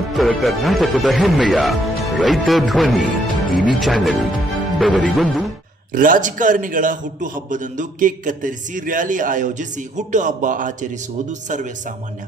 ಉತ್ತರ ಕರ್ನಾಟಕದ ಹೆಮ್ಮೆಯ ರೈತ ಧ್ವನಿ ಟಿವಿ ಚಾನೆಲ್, ಬೆವರಿಗೊಂದು. ರಾಜಕಾರಣಿಗಳ ಹುಟ್ಟುಹಬ್ಬದಂದು ಕೇಕ್ ಕತ್ತರಿಸಿ ರ್ಯಾಲಿ ಆಯೋಜಿಸಿ ಹುಟ್ಟುಹಬ್ಬ ಆಚರಿಸುವುದು ಸರ್ವೇ ಸಾಮಾನ್ಯ.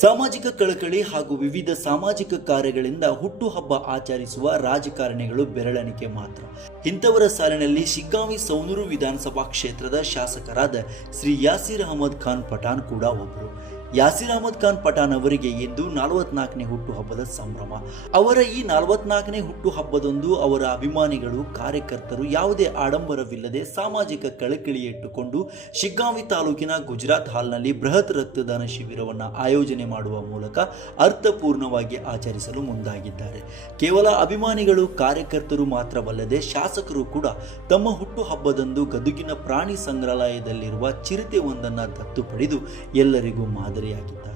ಸಾಮಾಜಿಕ ಕಳಕಳಿ ಹಾಗೂ ವಿವಿಧ ಸಾಮಾಜಿಕ ಕಾರ್ಯಗಳಿಂದ ಹುಟ್ಟುಹಬ್ಬ ಆಚರಿಸುವ ರಾಜಕಾರಣಿಗಳು ಬೆರಳೆಣಿಕೆ ಮಾತ್ರ. ಇಂಥವರ ಸಾಲಿನಲ್ಲಿ ಶಿಗ್ಗಾಂವಿ ಸೌನೂರು ವಿಧಾನಸಭಾ ಕ್ಷೇತ್ರದ ಶಾಸಕರಾದ ಶ್ರೀ ಯಾಸಿರ್ ಅಹಮದ್ ಖಾನ್ ಪಠಾಣ್ ಕೂಡ ಒಬ್ಬರು ಯಾಸೀರ್ ಅಹಮದ್ ಖಾನ್ ಪಠಾಣ್ ಅವರಿಗೆ ಇಂದು ನಲವತ್ನಾಲ್ಕನೇ ಹುಟ್ಟುಹಬ್ಬದ ಸಂಭ್ರಮ. ಅವರ ಈ ನಲವತ್ನಾಲ್ಕನೇ ಹುಟ್ಟುಹಬ್ಬದಂದು ಅವರ ಅಭಿಮಾನಿಗಳು, ಕಾರ್ಯಕರ್ತರು ಯಾವುದೇ ಆಡಂಬರವಿಲ್ಲದೆ ಸಾಮಾಜಿಕ ಕಳಕಳಿ ಇಟ್ಟುಕೊಂಡು ಶಿಗ್ಗಾಂವಿ ತಾಲೂಕಿನ ಗುಜರಾತ್ ಹಾಲ್ನಲ್ಲಿ ಬೃಹತ್ ರಕ್ತದಾನ ಶಿಬಿರವನ್ನು ಆಯೋಜನೆ ಮಾಡುವ ಮೂಲಕ ಅರ್ಥಪೂರ್ಣವಾಗಿ ಆಚರಿಸಲು ಮುಂದಾಗಿದ್ದಾರೆ. ಕೇವಲ ಅಭಿಮಾನಿಗಳು, ಕಾರ್ಯಕರ್ತರು ಮಾತ್ರವಲ್ಲದೆ ಶಾಸಕರು ಕೂಡ ತಮ್ಮ ಹುಟ್ಟುಹಬ್ಬದಂದು ಗದುಗಿನ ಪ್ರಾಣಿ ಸಂಗ್ರಹಾಲಯದಲ್ಲಿರುವ ಚಿರತೆ ಒಂದನ್ನು ದತ್ತು ಪಡೆದು ಎಲ್ಲರಿಗೂ ಮಾದರಿಯಾಗಿದ್ದಾರೆ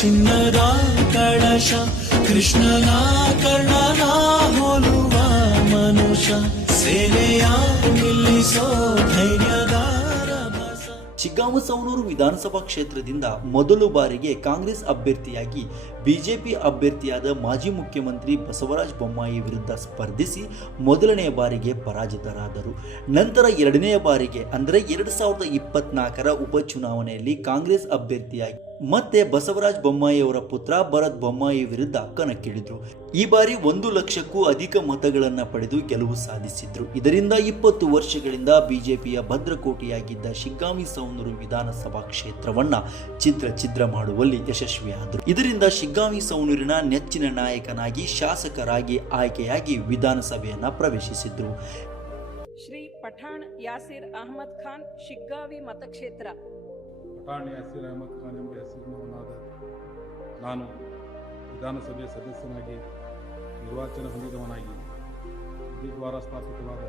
ಚಿನ್ನದ ಕಳಶ ಕೃಷ್ಣನ ಕರ್ಣನ ಹೋಲುವ ಮನುಷ್ಯ. ಸೇನೆಯ ನಿಲ್ಲಿಸೋ ಸವಣೂರು ವಿಧಾನಸಭಾ ಕ್ಷೇತ್ರದಿಂದ ಮೊದಲು ಬಾರಿಗೆ ಕಾಂಗ್ರೆಸ್ ಅಭ್ಯರ್ಥಿಯಾಗಿ ಬಿಜೆಪಿ ಅಭ್ಯರ್ಥಿಯಾದ ಮಾಜಿ ಮುಖ್ಯಮಂತ್ರಿ ಬಸವರಾಜ ಬೊಮ್ಮಾಯಿ ವಿರುದ್ಧ ಸ್ಪರ್ಧಿಸಿ ಮೊದಲನೆಯ ಬಾರಿಗೆ ಪರಾಜಿತರಾದರು. ನಂತರ ಎರಡನೆಯ ಬಾರಿಗೆ, ಅಂದರೆ ಎರಡು ಸಾವಿರದ ಇಪ್ಪತ್ನಾಲ್ಕರ ಉಪಚುನಾವಣೆಯಲ್ಲಿ ಕಾಂಗ್ರೆಸ್ ಅಭ್ಯರ್ಥಿಯಾಗಿ ಮತ್ತೆ ಬಸವರಾಜ ಬೊಮ್ಮಾಯಿಯವರ ಪುತ್ರ ಭರತ್ ಬೊಮ್ಮಾಯಿ ವಿರುದ್ಧ ಕಣಕ್ಕಿಳಿದ್ರು ಈ ಬಾರಿ ಒಂದು ಲಕ್ಷಕ್ಕೂ ಅಧಿಕ ಮತಗಳನ್ನು ಪಡೆದು ಗೆಲುವು ಸಾಧಿಸಿದ್ರು. ಇದರಿಂದ ಇಪ್ಪತ್ತು ವರ್ಷಗಳಿಂದ ಬಿಜೆಪಿಯ ಭದ್ರಕೋಟೆಯಾಗಿದ್ದ ಶಿಗ್ಗಾಮಿ ಸೌನೂರು ವಿಧಾನಸಭಾ ಕ್ಷೇತ್ರವನ್ನ ಚಿತ್ರ ಚಿತ್ರ ಮಾಡುವಲ್ಲಿ ಯಶಸ್ವಿಯಾದರು. ಇದರಿಂದ ಶಿಗ್ಗಾಮಿ ಸೌನೂರಿನ ನೆಚ್ಚಿನ ನಾಯಕನಾಗಿ ಶಾಸಕರಾಗಿ ಆಯ್ಕೆಯಾಗಿ ವಿಧಾನಸಭೆಯನ್ನ ಪ್ರವೇಶಿಸಿದ್ರು. ಶ್ರೀ ಪಠಾಣ್ ಯಾಸಿರ್ ಅಹಮದ್ ಖಾನ್ ಶಿಗ್ಗಾವಿ ಮತಕ್ಷೇತ್ರ. ಪಠಾಣ್ ಯಾಸೀರ್ ಅಹಮದ್ ಖಾನ್ ಎಂಬ ಹೆಸರಿನವನಾದ ನಾನು ವಿಧಾನಸಭೆಯ ಸದಸ್ಯನಾಗಿ, ನಿರ್ವಾಚನ ಹೊಂದಿದವನಾಗಿ ವಿಧಿ ದ್ವಾರ ಸ್ಥಾಪಿತವಾದ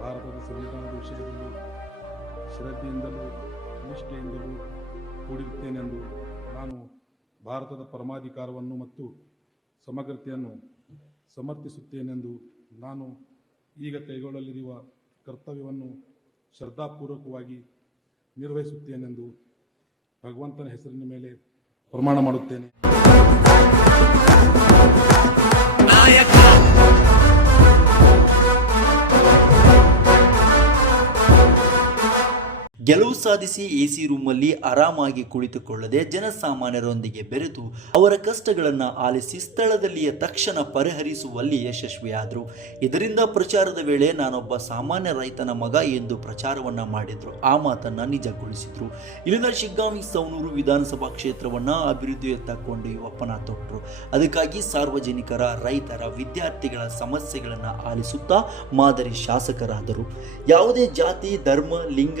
ಭಾರತದ ಸಂವಿಧಾನದ ವಿಷಯದಲ್ಲಿ ಶ್ರದ್ಧೆಯಿಂದಲೂ, ನಿಷ್ಠೆಯಿಂದಲೂ ಕೂಡಿರುತ್ತೇನೆಂದು ನಾನು ಭಾರತದ ಪರಮಾಧಿಕಾರವನ್ನು ಮತ್ತು ಸಮಗ್ರತೆಯನ್ನು ಸಮರ್ಥಿಸುತ್ತೇನೆಂದು ನಾನು ಈಗ ಕೈಗೊಳ್ಳಲಿರುವ ಕರ್ತವ್ಯವನ್ನು ಶ್ರದ್ಧಾಪೂರ್ವಕವಾಗಿ ನಿರ್ವಹಿಸುತ್ತೇನೆಂದು ಭಗವಂತನ ಹೆಸರಿನ ಮೇಲೆ ಪ್ರಮಾಣ ಮಾಡುತ್ತೇನೆ. ಗೆಲುವು ಸಾಧಿಸಿ ಎಸಿ ರೂಮಲ್ಲಿ ಆರಾಮಾಗಿ ಕುಳಿತುಕೊಳ್ಳದೆ ಜನಸಾಮಾನ್ಯರೊಂದಿಗೆ ಬೆರೆತು ಅವರ ಕಷ್ಟಗಳನ್ನು ಆಲಿಸಿ ಸ್ಥಳದಲ್ಲಿಯೇ ತಕ್ಷಣ ಪರಿಹರಿಸುವಲ್ಲಿ ಯಶಸ್ವಿಯಾದರು. ಇದರಿಂದ ಪ್ರಚಾರದ ವೇಳೆ ನಾನೊಬ್ಬ ಸಾಮಾನ್ಯ ರೈತನ ಮಗ ಎಂದು ಪ್ರಚಾರವನ್ನ ಮಾಡಿದ್ರು. ಆ ಮಾತನ್ನ ನಿಜಗೊಳಿಸಿದ್ರು. ಇಲ್ಲಿನ ಶಿಗ್ಗಾಂವಿ ಸೌನೂರು ವಿಧಾನಸಭಾ ಕ್ಷೇತ್ರವನ್ನ ಅಭಿವೃದ್ಧಿಯತ್ತ ಕೊಂಡೊಯ್ಯುವ ಪಣ ತೊಟ್ಟರು ಅದಕ್ಕಾಗಿ ಸಾರ್ವಜನಿಕರ, ರೈತರ, ವಿದ್ಯಾರ್ಥಿಗಳ ಸಮಸ್ಯೆಗಳನ್ನು ಆಲಿಸುತ್ತಾ ಮಾದರಿ ಶಾಸಕರಾದರು. ಯಾವುದೇ ಜಾತಿ, ಧರ್ಮ, ಲಿಂಗ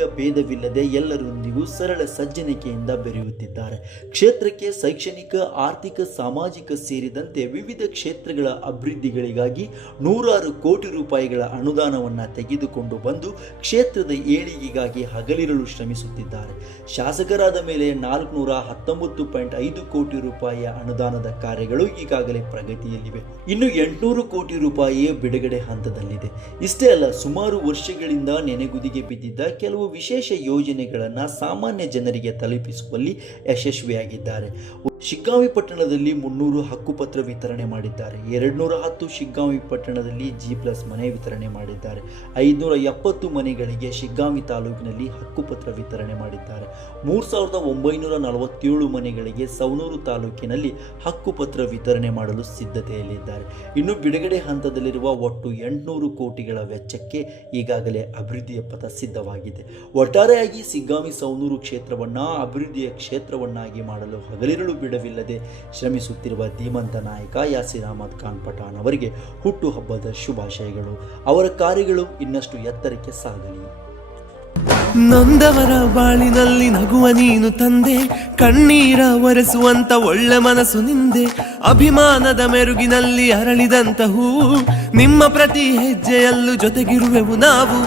ಭೇದವಿಲ್ಲದೆ ಎಲ್ಲರೊಂದಿಗೂ ಸರಳ ಸಜ್ಜನಿಕೆಯಿಂದ ಬೆರೆಯುತ್ತಿದ್ದಾರೆ. ಕ್ಷೇತ್ರಕ್ಕೆ ಶೈಕ್ಷಣಿಕ, ಆರ್ಥಿಕ, ಸಾಮಾಜಿಕ ಸೇರಿದಂತೆ ವಿವಿಧ ಕ್ಷೇತ್ರಗಳ ಅಭಿವೃದ್ಧಿಗಳಿಗಾಗಿ ನೂರಾರು ಕೋಟಿ ರೂಪಾಯಿಗಳ ಅನುದಾನವನ್ನು ತೆಗೆದುಕೊಂಡು ಬಂದು ಕ್ಷೇತ್ರದ ಏಳಿಗೆಗಾಗಿ ಹಗಲಿರಲು ಶ್ರಮಿಸುತ್ತಿದ್ದಾರೆ. ಶಾಸಕರಾದ ಮೇಲೆ ನಾಲ್ಕುನೂರ ಹತ್ತೊಂಬತ್ತು ಪಾಯಿಂಟ್ ಐದು ಕೋಟಿ ರೂಪಾಯಿಯ ಅನುದಾನದ ಕಾರ್ಯಗಳು ಈಗಾಗಲೇ ಪ್ರಗತಿಯಲ್ಲಿವೆ. ಇನ್ನು ಎಂಟುನೂರು ಕೋಟಿ ರೂಪಾಯಿಯ ಬಿಡುಗಡೆ ಹಂತದಲ್ಲಿದೆ. ಇಷ್ಟೇ ಅಲ್ಲ, ಸುಮಾರು ವರ್ಷಗಳಿಂದ ನೆನೆಗುದಿಗೆ ಬಿದ್ದಿದ್ದ ಕೆಲವು ವಿಶೇಷ ಯೋಜನೆಗಳನ್ನು ಸಾಮಾನ್ಯ ಜನರಿಗೆ ತಲುಪಿಸುವಲ್ಲಿ ಯಶಸ್ವಿಯಾಗಿದ್ದಾರೆ. ಶಿಗ್ಗಾಂವಿ ಪಟ್ಟಣದಲ್ಲಿ ಮುನ್ನೂರು ಹಕ್ಕುಪತ್ರ ವಿತರಣೆ ಮಾಡಿದ್ದಾರೆ. ಎರಡ್ನೂರ ಹತ್ತು ಶಿಗ್ಗಾಂವಿ ಪಟ್ಟಣದಲ್ಲಿ ಜಿ ಪ್ಲಸ್ ಮನೆ ವಿತರಣೆ ಮಾಡಿದ್ದಾರೆ. ಐದುನೂರ ಎಪ್ಪತ್ತು ಮನೆಗಳಿಗೆ ಶಿಗ್ಗಾಂವಿ ತಾಲೂಕಿನಲ್ಲಿ ಹಕ್ಕುಪತ್ರ ವಿತರಣೆ ಮಾಡಿದ್ದಾರೆ. ಮೂರು ಸಾವಿರದ ಒಂಬೈನೂರ ನಲವತ್ತೇಳು ಮನೆಗಳಿಗೆ ಸವನೂರು ತಾಲೂಕಿನಲ್ಲಿ ಹಕ್ಕುಪತ್ರ ವಿತರಣೆ ಮಾಡಲು ಸಿದ್ಧತೆಯಲ್ಲಿದ್ದಾರೆ. ಇನ್ನು ಬಿಡುಗಡೆ ಹಂತದಲ್ಲಿರುವ ಒಟ್ಟು ಎಂಟುನೂರು ಕೋಟಿಗಳ ವೆಚ್ಚಕ್ಕೆ ಈಗಾಗಲೇ ಅಭಿವೃದ್ಧಿಯ ಪಥ ಸಿದ್ಧವಾಗಿದೆ. ಒಟ್ಟಾರೆಯಾಗಿ ಸಿಗ್ಗಾಂವಿ ಸವನೂರು ಕ್ಷೇತ್ರವನ್ನ ಅಭಿವೃದ್ಧಿಯ ಕ್ಷೇತ್ರವನ್ನಾಗಿ ಮಾಡಲು ಹಗಲಿರಳು ಬಿಡವಿಲ್ಲದೆ ಶ್ರಮಿಸುತ್ತಿರುವ ಧೀಮಂತ ನಾಯಕ ಯಾಸಿರ್ ಅಹಮದ್ ಖಾನ್ ಪಠಾಣ್ ಅವರಿಗೆ ಹುಟ್ಟುಹಬ್ಬದ ಶುಭಾಶಯಗಳು. ಅವರ ಕಾರ್ಯಗಳು ಇನ್ನಷ್ಟು ಎತ್ತರಕ್ಕೆ ಸಾಗಲಿ. ನೊಂದವರ ಬಾಳಿನಲ್ಲಿ ನಗುವ ನೀನು ತಂದೆ, ಕಣ್ಣೀರ ಒರೆಸುವಂತ ಒಳ್ಳೆ ಮನಸ್ಸು ನಿಂದೆ, ಅಭಿಮಾನದ ಮೆರುಗಿನಲ್ಲಿ ಅರಳಿದಂತ ಹೂವು, ನಿಮ್ಮ ಪ್ರತಿ ಹೆಜ್ಜೆಯಲ್ಲೂ ಜೊತೆಗಿರುವೆವು ನಾವು.